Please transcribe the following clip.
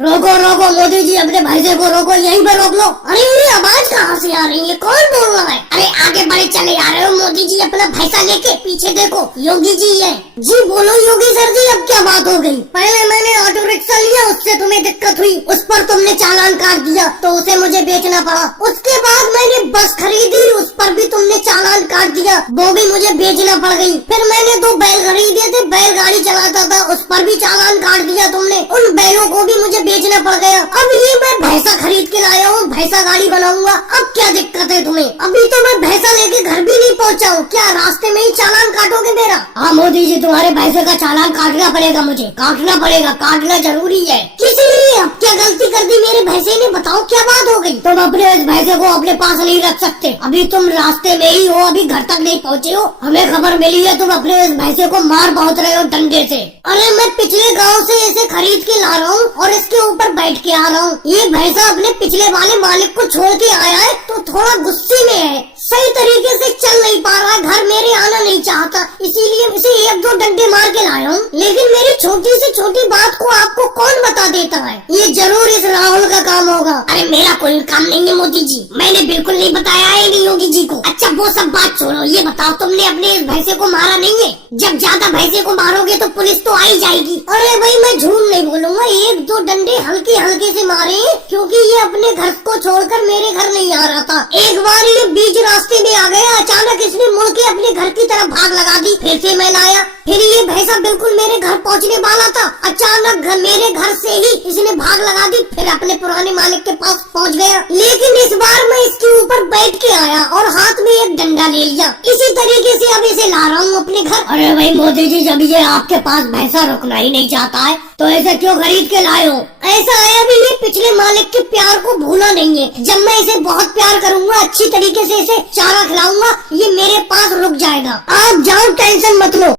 रोको रोको मोदी जी, अपने भैंसे को रोको, यहीं पर रोक लो। अरे ये आवाज कहाँ से आ रही है, कौन बोल रहा है? अरे आगे बढ़े चले आ रहे हो मोदी जी, अपना भैंसा लेके। पीछे देखो योगी जी है। जी बोलो योगी सर जी, अब क्या बात हो गई? पहले मैंने ऑटो रिक्शा लिया, उससे तुम्हें दिक्कत हुई, उस पर तुमने चालान काट दिया तो उसे मुझे बेचना पड़ा। उसके बाद मैंने बस खरीदी, उस पर भी तुमने चालान काट दिया, वो भी मुझे बेचना पड़ गई। फिर मैंने 2 बैल खरीदे थे, बैलगाड़ी चलाता था, उस पर भी चालान काट दिया तुमने, उन बैलों को भी मुझे बेचना पड़ गया। अब ये मैं भैंसा खरीद के लाया हूँ, भैंसा गाड़ी बनाऊंगा, अब क्या दिक्कत है तुम्हें? अभी तो मैं भैंसा लेके घर भी नहीं पहुँचा हूँ, क्या रास्ते में ही चालान काटोगे मेरा? हाँ मोदी जी, तुम्हारे भैंसे का चालान काटना पड़ेगा, मुझे काटना पड़ेगा, काटना जरूरी है। किस लिए? अब क्या गलती कर दी मेरे भैंसे ने, बताओ क्या बात हो गई? तुम अपने इस भैंसे को अपने पास नहीं रख सकते, अभी तुम रास्ते में ही हो, अभी घर तक नहीं पहुँचे हो। हमें खबर मिली है तुम अपने इस भैंसे को मार बहुत रहे हो डंडे से। अरे मैं पिछले गाँव से इसे खरीद के ला रहा हूँ और इसके ऊपर बैठ के आ रहा हूँ। ये भैंसा अपने पिछले वाले मालिक को छोड़ के आया है तो थोड़ा गुस्से में है, सही तरीके से चल नहीं पा रहा है, घर मेरे आना नहीं चाहता, इसीलिए इसे 1-2 डंडे मार के लाया हूँ। लेकिन मेरी छोटी से छोटी बात को आपको कौन बता देता है? ये जरूर इस राहुल का काम होगा। अरे मेरा कोई काम नहीं है मोदी जी, मैंने बिल्कुल नहीं बताया है नहीं योगी जी को। अच्छा वो सब बात छोड़ो, ये बताओ तुमने अपने इस भैंसे को मारा नहीं है? जब ज्यादा भैंसे को मारोगे तो पुलिस तो आई जाएगी। अरे भाई मैं झूठ नहीं बोलूंगा, 1-2 डंडे हल्के हल्के से मारे, क्योंकि ये अपने घर को छोड़कर मेरे घर नहीं आ रहा था। एक बार ये बीच रास्ते में आ गया, अचानक इसने मुड़ के अपने घर की तरफ भाग लगा दी, फिर से मैं लाया, फिर ये भैंसा बिल्कुल मेरे घर पहुंचने वाला था, अचानक मेरे घर से ही इसने भाग लगा दी, फिर अपने पुराने मालिक के पास पहुंच गया। लेकिन इस बार मैं इसके ऊपर बैठ के आया और हाथ में एक डंडा ले लिया, इसी तरीके से अब इसे ला रहा हूँ अपने घर। अरे भाई मोदी जी, जब ये आपके पास भैंसा रुकना ही नहीं चाहता है तो ऐसे क्यों खरीद के लाए हो? ऐसा आया भी ये पिछले मालिक के प्यार को भूला नहीं है, जब मैं इसे बहुत प्यार करूंगा, अच्छी तरीके से इसे चारा खिलाऊंगा, ये मेरे पास रुक जाएगा। आप जाओ, टेंशन मत लो।